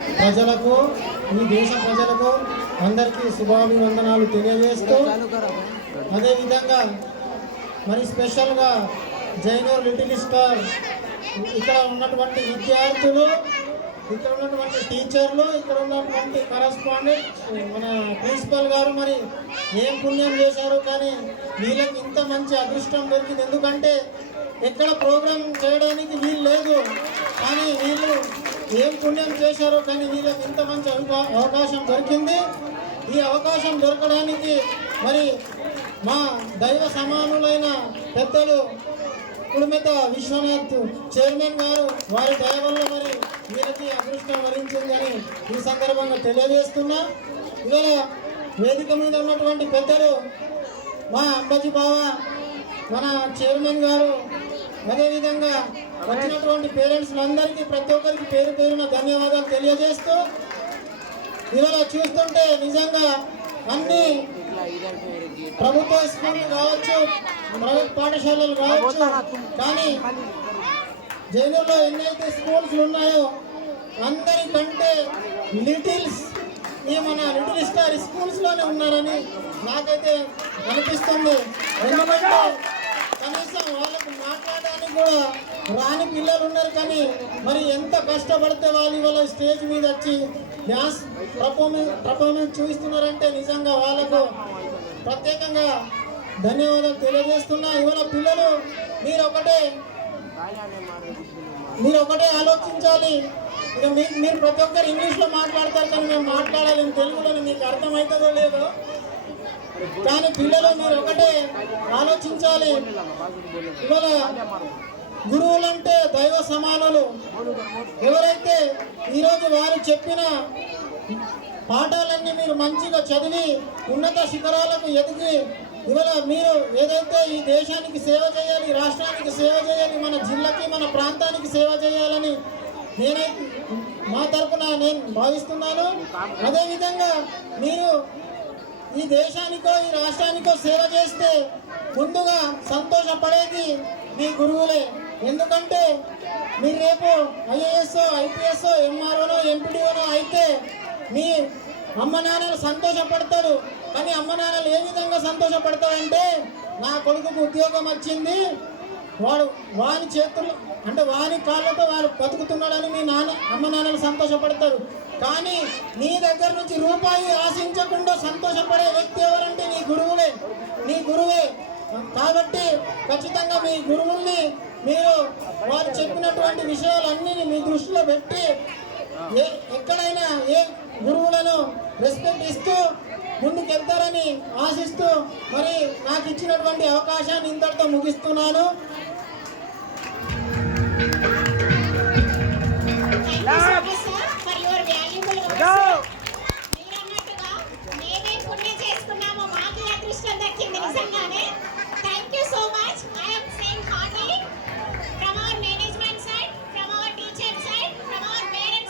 ప్రజలకు ఈ దేశ ప్రజలకు అందరికీ శుభాభివందనాలు తెలియజేస్తూ అదేవిధంగా మరి స్పెషల్గా జైనూర్ లిటిల్ స్టార్ ఇక్కడ ఉన్నటువంటి విద్యార్థులు, ఇక్కడ ఉన్నటువంటి టీచర్లు, ఇక్కడ ఉన్నటువంటి కరస్పాండెంట్, మన ప్రిన్సిపల్ గారు మరి ఏం పుణ్యం చేశారు కానీ వీళ్ళకి ఇంత మంచి అదృష్టం దొరికింది. ఎందుకంటే ఎక్కడ ప్రోగ్రాం చేయడానికి వీలు లేదు, కానీ వీళ్ళు ఏం పుణ్యం చేశారో కానీ వీళ్ళకి ఇంత మంచి అవకాశం దొరికింది. ఈ అవకాశం దొరకడానికి మరి మా దైవ సమానులైన పెద్దలు కుడుమెత విశ్వనాథ్ చైర్మన్ గారు వారి దయ వల్ల మరి వీరికి అదృష్టం వరించిందని ఈ సందర్భంగా తెలియజేస్తున్నా. ఇవాళ వేదిక మీద ఉన్నటువంటి పెద్దలు మా అంబాజీ బావ, మన చైర్మన్ గారు, అదేవిధంగా వచ్చినటువంటి పేరెంట్స్ అందరికీ ప్రతి ఒక్కరికి పేరు పేరున ధన్యవాదాలు తెలియజేస్తూ ఇవాళ చూస్తుంటే నిజంగా అన్ని ప్రభుత్వ స్కూళ్ళు కావచ్చు, ప్రైవేట్ పాఠశాలలు కావచ్చు, కానీ జైనూర్లో ఎన్నైతే స్కూల్స్ ఉన్నాయో అందరికంటే మన లిటిల్ స్టార్ స్కూల్స్లోనే ఉన్నారని నాకైతే అనిపిస్తుంది. ఎందుకంటే కనీసం వాళ్ళకు మాట్లాడడానికి కూడా రాని పిల్లలు ఉన్నారు, కానీ మరి ఎంత కష్టపడితే వాళ్ళ స్టేజ్ మీద వచ్చి డ్యాన్స్ పర్ఫార్మెన్స్ చూపిస్తున్నారంటే నిజంగా వాళ్ళకు ప్రత్యేకంగా ధన్యవాదాలు తెలియజేస్తున్నా. ఇవాళ పిల్లలు మీరు ఒకటే ఆలోచించాలి. ఇక మీరు ప్రతి ఒక్కరు ఇంగ్లీష్లో మాట్లాడతారు, కానీ మేము మాట్లాడాలి తెలుగులో, మీకు అర్థమవుతుందో లేదో, కానీ పిల్లలు మీరు ఒకటే ఆలోచించాలి. ఇవాళ గురువులంటే దైవ సమానులు. ఎవరైతే ఈరోజు వారు చెప్పిన పాఠాలన్నీ మీరు మంచిగా చదివి ఉన్నత శిఖరాలకు ఎదిగి ఇవాళ మీరు ఏదైతే ఈ దేశానికి సేవ చేయాలి, రాష్ట్రానికి సేవ చేయాలి, మన జిల్లాకి మన ప్రాంతానికి సేవ చేయాలని నేనైతే మా తరఫున నేను భావిస్తున్నాను. అదేవిధంగా మీరు ఈ దేశానికో ఈ రాష్ట్రానికో సేవ చేస్తే ముందుగా సంతోషపడేది మీ గురువులే. ఎందుకంటే మీరు రేపు ఐఏఎస్, ఐపీఎస్, ఎంఆర్ఓనో, ఎంపీడీఓనో అయితే మీ అమ్మ నాన్నలు సంతోషపడతారు. కానీ అమ్మ నాన్నలు ఏ విధంగా సంతోషపడతారంటే, నా కొడుకుకు ఉద్యోగం వచ్చింది, వాని చేతుల్లో అంటే వాని కాళ్ళతో వాడు బతుకుతున్నాడని మీ అమ్మ నాన్నలు సంతోషపడతారు. కానీ నీ దగ్గర నుంచి రూపాయి ఆశించకుండా సంతోషపడే వ్యక్తి ఎవరంటే నీ గురువే. కాబట్టి ఖచ్చితంగా మీ గురువుల్ని మీరు వారు చెప్పినటువంటి విషయాలన్నీ మీ దృష్టిలో పెట్టి ఎక్కడైనా ఏ గురువులను రెస్పెక్ట్ ఇస్తూ ముందుకెళ్తారని ఆశిస్తూ మరి నాకు ఇచ్చినటువంటి అవకాశాన్ని ఇంతటితో ముగిస్తున్నాను.